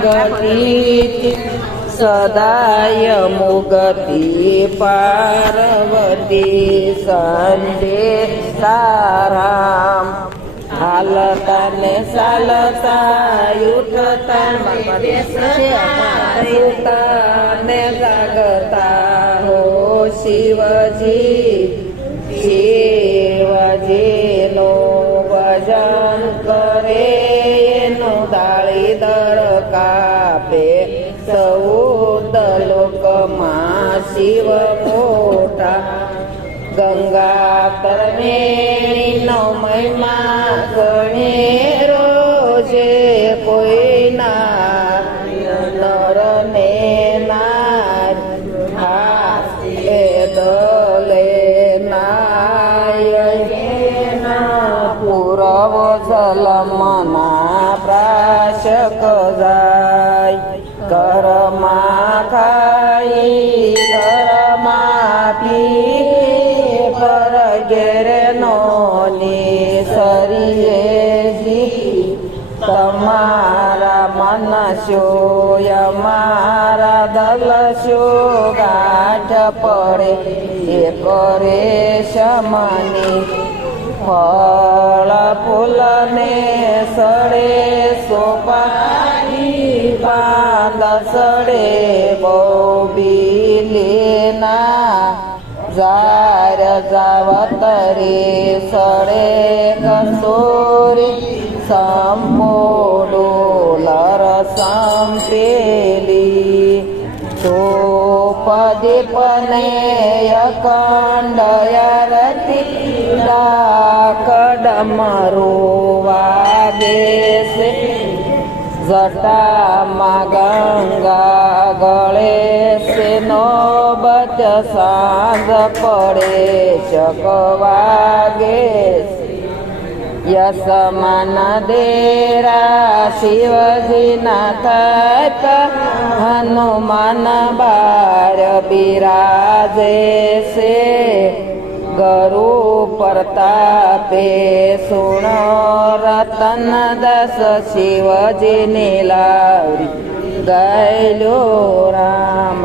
भगति सदाय मुगति पार्वती संडे साराम हालता ने सालता उठता ने जागता हो शिवजी शिवजी नो भजन करे नो दाળી દર કાપે સૌદ લોકમાં શિવ મોટા ગંગા તરમેણીનો મહિમા ગણે રોજે કોઈના નરને નારી હાથે દલે નાયના પૂરવ જલમના પ્રાશક જાય ઘરમાં ખાઈ ઘરમાં પી પર ઘેરે નોની સરીએ તમારા મનસ્યો અમારા દલસ્યો ગાંઠ પડે એ કરે શમની ફળ ફૂલને સડે સોપારી બાંધ સડે બહુ બીલીના जार जावतरे सड़े कसोरी संपोडोलर संपेली धूपदीपने अखंड आरती डाकडमरू वागे से जटाમાં ગંગા ગળે से નોબત સાંજ પડે ચકવાગે યસમાન દેરા શિવજીના તપ હનુમાન બાર બિરાજે છે ગરુ પ્રતાપે સુણો રતન દસ શિવજીની લાવરી ગાયલો રામ